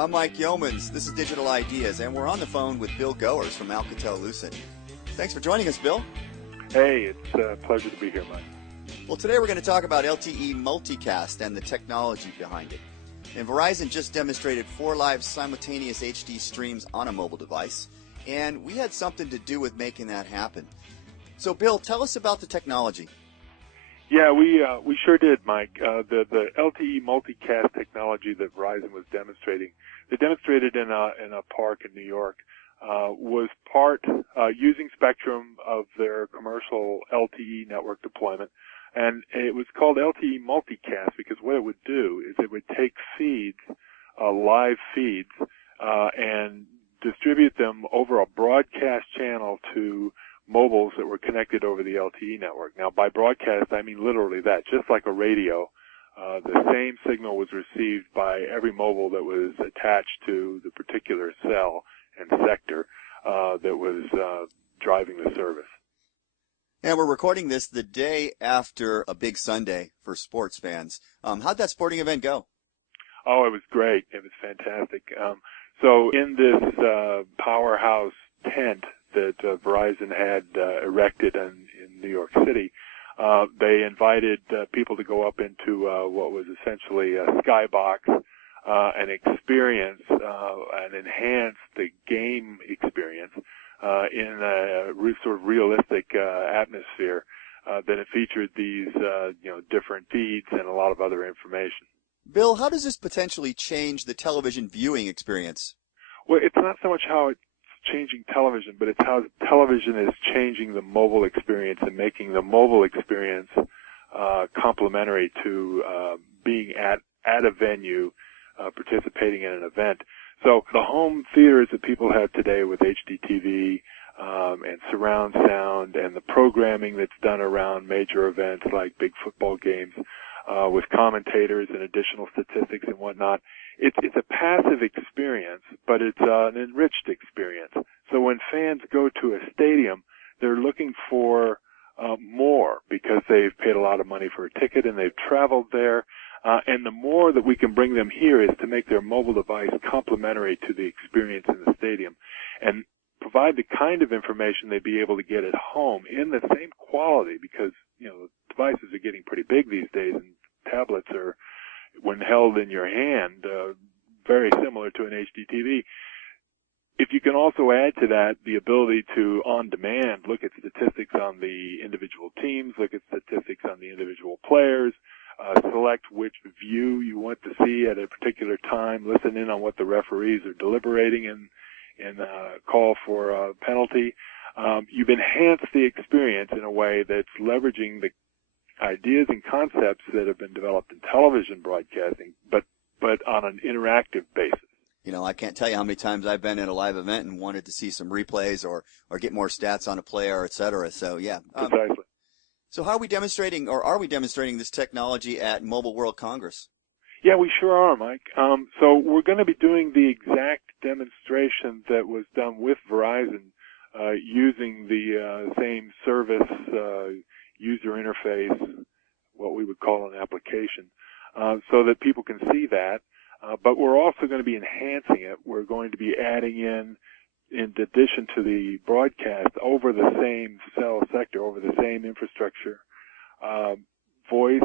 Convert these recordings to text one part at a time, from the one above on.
I'm Mike Yeomans. This is Digital Ideas, and we're on the phone with Bill Goers from Alcatel-Lucent. Thanks for joining us, Bill. Hey, it's a pleasure to be here, Mike. Well, today we're going to talk about LTE Multicast and the technology behind it. And Verizon just demonstrated 4 live simultaneous HD streams on a mobile device, and we had something to do with making that happen. So, Bill, tell us about the technology. Yeah, we sure did, Mike. The LTE multicast technology that Verizon was demonstrating, they demonstrated in a park in New York, was part using spectrum of their commercial LTE network deployment, and it was called LTE multicast because what it would do is it would take feeds, live feeds, and distribute them over a broadcast channel to mobiles that were connected over the LTE network. Now, by broadcast, I mean literally that. Just like a radio, the same signal was received by every mobile that was attached to the particular cell and sector that was driving the service. And we're recording this the day after a big Sunday for sports fans. How'd that sporting event go? Oh, it was great. It was fantastic. So in this powerhouse tent that Verizon had erected in New York City, they invited people to go up into what was essentially a skybox and experience and enhance the game experience in a sort of realistic atmosphere that it featured these different feeds and a lot of other information. Bill, how does this potentially change the television viewing experience? Well, it's not so much how it's changing television, but it's how television is changing the mobile experience and making the mobile experience complementary to being at a venue, participating in an event. So the home theaters that people have today with HDTV and surround sound and the programming that's done around major events like big football games with commentators and additional statistics and whatnot, it's a passive experience, but it's an enriched experience. So when fans go to a stadium, they're looking for more because they've paid a lot of money for a ticket and they've traveled there. And the more that we can bring them here is to make their mobile device complementary to the experience in the stadium and provide the kind of information they'd be able to get at home in the same quality because, devices are getting pretty big these days and tablets are, when held in your hand, very similar to an HDTV. If you can also add to that the ability to, on demand, look at statistics on the individual teams, look at statistics on the individual players, select which view you want to see at a particular time, listen in on what the referees are deliberating and call for a penalty. You've enhanced the experience in a way that's leveraging the ideas and concepts that have been developed in television broadcasting, but on an interactive basis. I can't tell you how many times I've been at a live event and wanted to see some replays or get more stats on a player, et cetera. So, yeah. Precisely. So how are we demonstrating this technology at Mobile World Congress? Yeah, we sure are, Mike. So we're going to be doing the exact demonstration that was done with Verizon using the same service user interface, what we would call an application, so that people can see that. But we're also going to be enhancing it. We're going to be adding in addition to the broadcast, over the same cell sector, over the same infrastructure, voice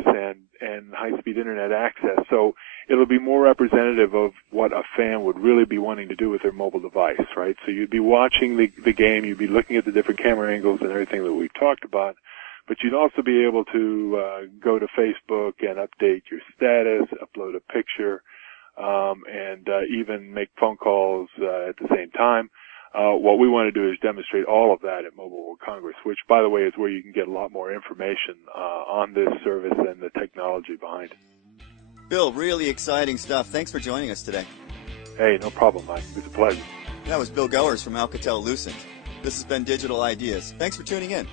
and high-speed internet access. So it'll be more representative of what a fan would really be wanting to do with their mobile device, right? So you'd be watching the game, you'd be looking at the different camera angles and everything that we've talked about, but you'd also be able to go to Facebook and update your status, upload a picture, and even make phone calls at the same time. What we want to do is demonstrate all of that at Mobile World Congress, which, by the way, is where you can get a lot more information on this service and the technology behind it. Bill, really exciting stuff. Thanks for joining us today. Hey, no problem, Mike. It's a pleasure. That was Bill Goers from Alcatel-Lucent. This has been Digital Ideas. Thanks for tuning in.